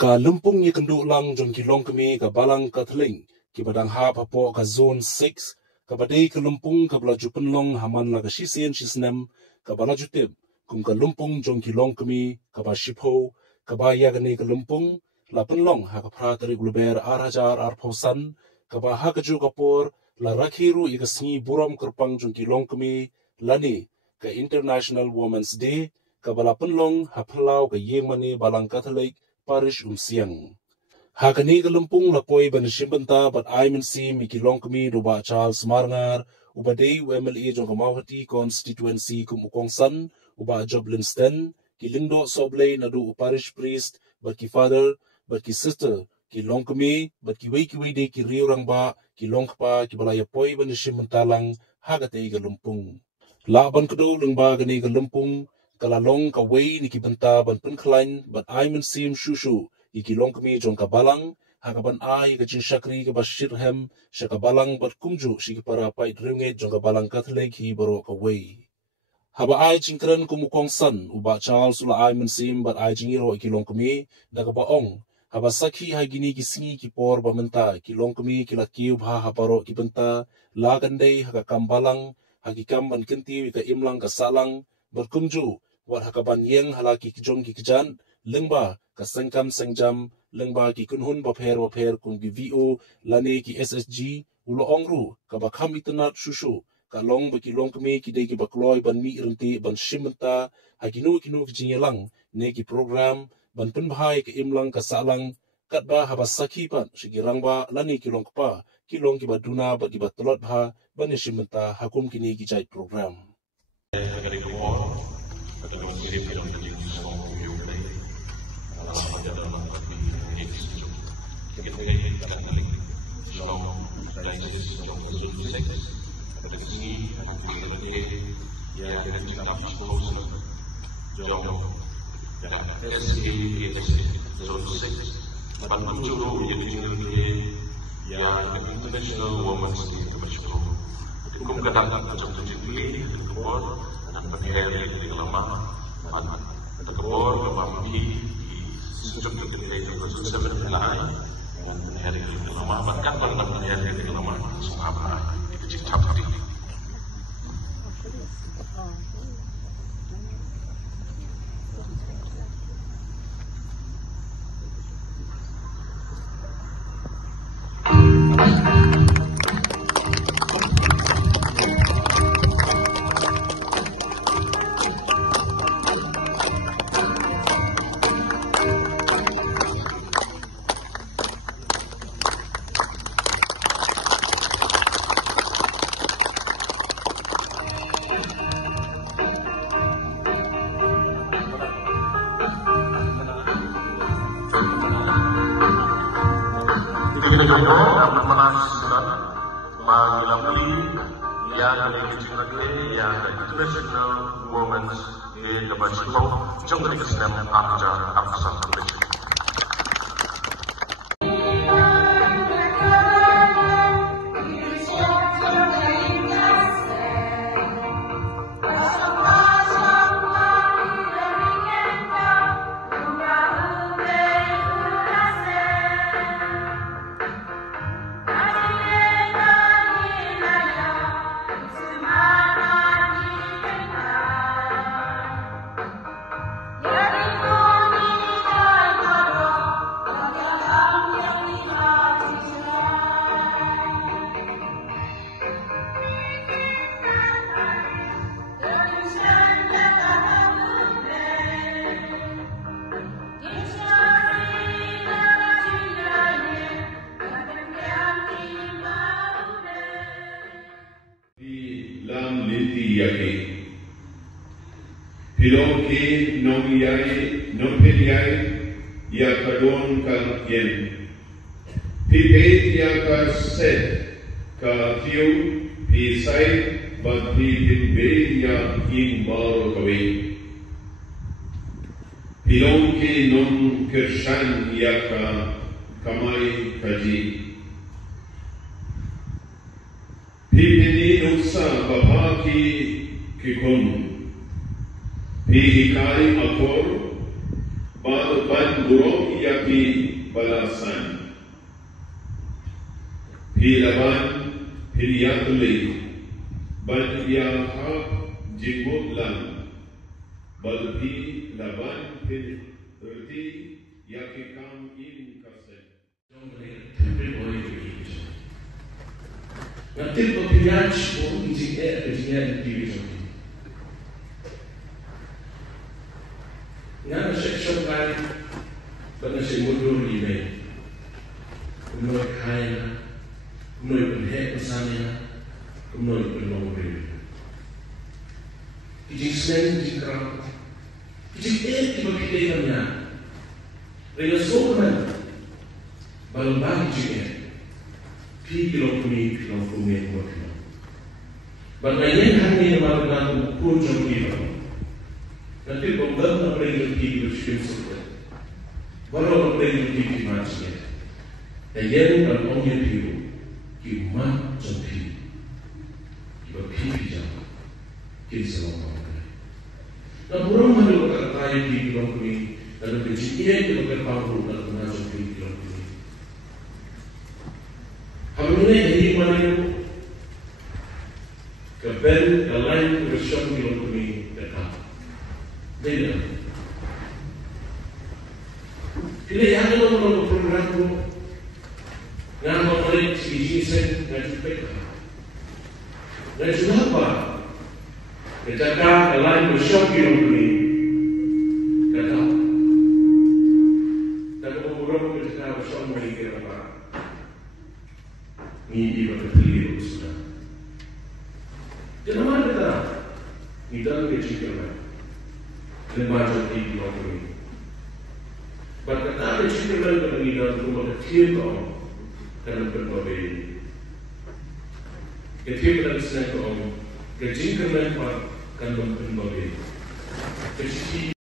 Ka lumpung ni kenduk lang jong ki long kami ka balang ka teling ki badang ha papo ka zone 6 ka badai ka lumpung ka belaju penlong haman la ka shisien shisnem ka balaju tip kum ka lumpung jong ki long kami ka ba shipho ka ba yagani ka lumpung la penlong ha ka pratari gulber arhajar arphosan ka ba ha ka ju kapor la rakhiru i ka singi buram kerpang jong ki long kami lani ka International Women's Day ka bala penlong ha phalau ka yemani balang Catholic parish siang. Hakani kalumpung lapoi ban shimbanta bat aimen si mikilong kami ruba Charles Marngar ubadei UMLA jong Kamawati constituency kum ukongsan uba Joblinston kilindo soblay nadu parish priest bat ki father bat ki sister ki long kami bat ki wei de ki riurang ba ki long pa ki balaya poi ban shimbanta lang hagatei kalumpung. Laban kedo leng ba gani kalumpung kalalong ka wei ni kibenta ban penklain bat aimen sim shushu ikilong kami jong kabalang hakaban ai ka jin shakri ka bashirhem shakabalang bat kumju shiki para pait ringe jong kabalang Catholic hi baro ka wei haba ai jingkran kumukong san uba Charles ula aimen sim bat ai jingiro ikilong kami daga baong haba sakhi hai gini kisingi ki por bamenta kilong kami kilakiu bha habaro kibenta lagandei haka kambalang hakikam ban kenti ka imlang ka salang berkumju wat hakaban yeng halaki kijong ki kijan lengba ka sengkam sengjam lengba ki kunhun bapher kun ki VO lane ki SSG ulo ongru ka bakham itanat shushu ka long ba ki long kami ki de ki bakloi ban mi renti ban shimenta hakinu kinu ki jingelang ne ki program ban penbhai ka imlang ka salang katba habasaki pan shigirangba lane ki long pa ki long ki baduna ba ki batolot bha ban shimenta hakum kini ki jai program. International Women's Day kum kadang macam tu jadi kebor dan berkali di lama dan kebor kembali sejak ketika itu sudah berjalan dan hari di lama bahkan pada hari di lama semua itu jadi tapi International Women's Day trong cái Islam Pilong ke nong yai nong peliai ya kadon ka yen pipe ya ka set ka tiu pi sai but pi be ya in baro kawe pilong ke nong kershan ya ka kamai kaji pipe ni nuksa bapa ki kikon Pihikai akor ban buruk yapi balasan Pilaban Piliatuli Ban Yaha Jimut Lam Balpi Laban Pilti Yaki Kam In Kasen Nanti pemilihan pun engineer division. Nana section kali pada semudur ini, umur kaya, umur berhak misalnya, umur berlomba. Ijin selain ijin kerap, ijin tiba kita kamnya, dengan sokan, balbang ijinnya. Kilo kumi buat kilo. Bagaimana hanya melakukan ukur jam kilo. Nanti pembangunan perintah kilo sistem sudah. Baru perintah kilo macamnya. Dan yang kalau orang kilo, kilo jam kilo, kilo jam, kilo selama. Dan burung malu kata kilo kumi, dan berjaya kilo berpangku dalam menajam kilo kumi. Hamilnya ini mana itu kebel lain bersama dengan kami dekat. Beda. Bila yang ada dalam program itu, yang memulai sisi sen dan juga dan sudah apa? Ketika lain bersama dengan kami dekat. Dan program kita bersama dengan kita. Ni iba terpilih sudah. Kenapa kita? Ni dalam kecikatan. Lembaga di luar ini. Berkata kecikatan ini dalam rumah kecil kau dalam berbeda. Kecikatan sana kau kecikatan kan berbeda. Kecikatan